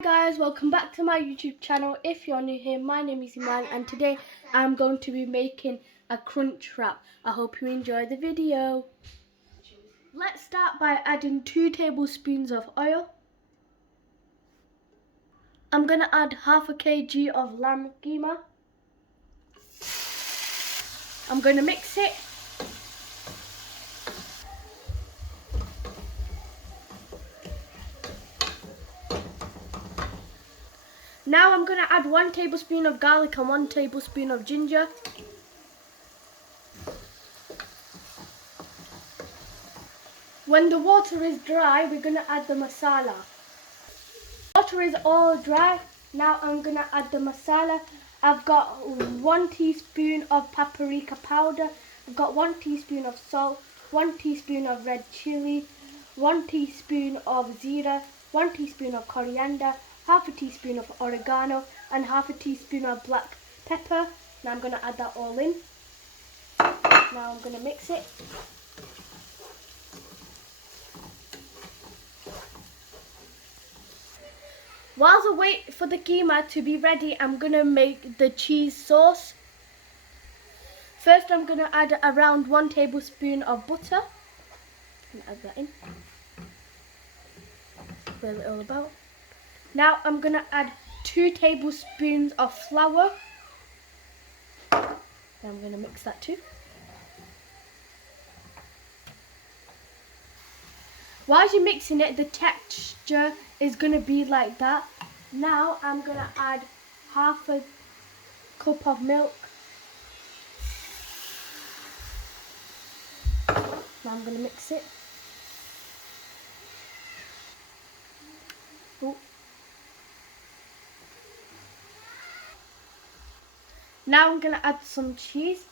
Hi guys, welcome back to my YouTube channel. If you're new here, my name is Iman and today I'm going to be making a crunch wrap. I hope you enjoy the video. Let's start by adding 2 tablespoons of oil. I'm going to add half a kg of lamb keema. I'm going to mix it. Now I'm going to add 1 tablespoon of garlic and 1 tablespoon of ginger. When the water is dry, we're going to add the masala. Water is all dry. Now I'm going to add the masala. I've got 1 teaspoon of paprika powder. I've got 1 teaspoon of salt, 1 teaspoon of red chili, 1 teaspoon of zira, 1 teaspoon of coriander, half a teaspoon of oregano and half a teaspoon of black pepper. Now I'm going to add that all in. Now I'm going to mix it. Whilst I wait for the keema to be ready, I'm going to make the cheese sauce. First I'm going to add around 1 tablespoon of butter. And add that in. Swirl it all about. Now I'm going to add 2 tablespoons of flour. Now I'm going to mix that too. While you're mixing it, the texture is going to be like that. Now I'm going to add half a cup of milk. Now I'm going to mix it. Ooh. Now I'm going to add some cheese.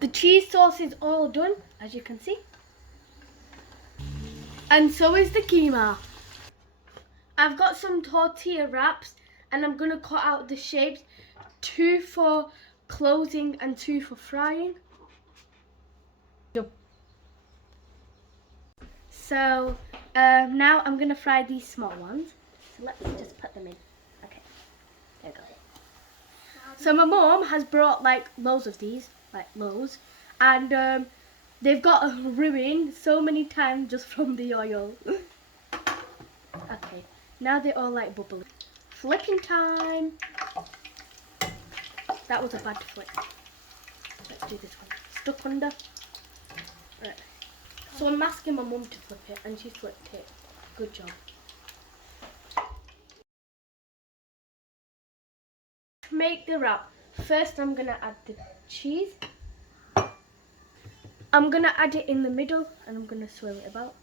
The cheese sauce is all done, as you can see. And so is the keema. I've got some tortilla wraps and I'm going to cut out the shapes. 2 for closing and 2 for frying. So now I'm going to fry these small ones. So let's just put them in. Okay, there we go. So my mum has brought like loads of these, like loads. And they've got ruined so many times just from the oil. Okay, now they're all like bubbly. Flipping time. That was a bad flip. Let's do this one. Stuck under. Right. So I'm asking my mum to flip it and she flipped it. Good job. To make the wrap, first I'm going to add the cheese. I'm going to add it in the middle and I'm going to swirl it about.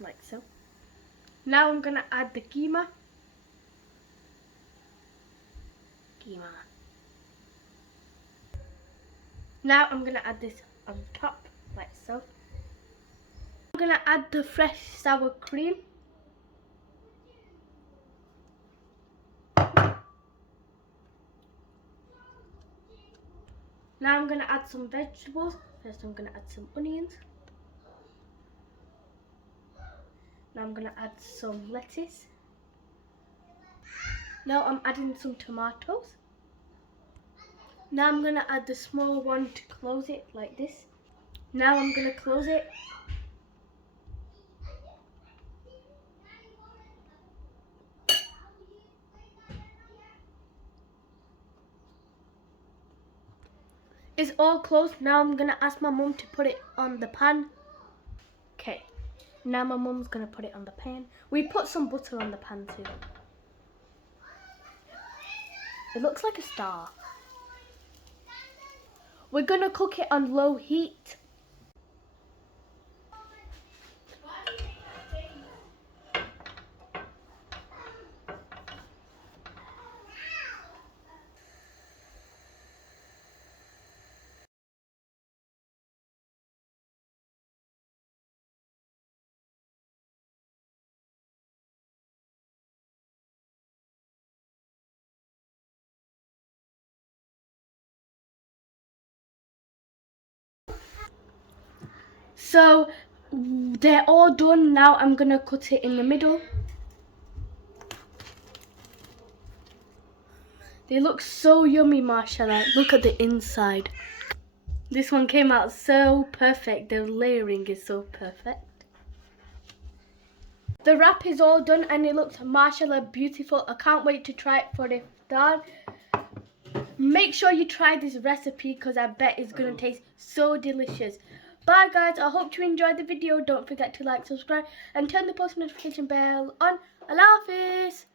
Like so. Now I'm going to add the keema. Now I'm going to add this on top, like so. I'm going to add the fresh sour cream. Now I'm going to add some vegetables. First I'm going to add some onions. Now I'm going to add some lettuce. Now I'm adding some tomatoes. Now I'm going to add the small one to close it like this. Now I'm going to close it. It's all closed. Now I'm going to ask my mum to put it on the pan. Okay, now my mum's going to put it on the pan. We put some butter on the pan too. It looks like a star. We're going to cook it on low heat. So they're all done. Now I'm gonna cut it in the middle. They look so yummy, mashallah. Look at the inside. This one came out so perfect. The layering is so perfect. The wrap is all done and it looks mashallah beautiful. I can't wait to try it for the iftar. Make sure you try this recipe because I bet it's going to taste so delicious. Bye guys, I hope you enjoyed the video. Don't forget to like, subscribe and turn the post notification bell on. Allah Hafiz.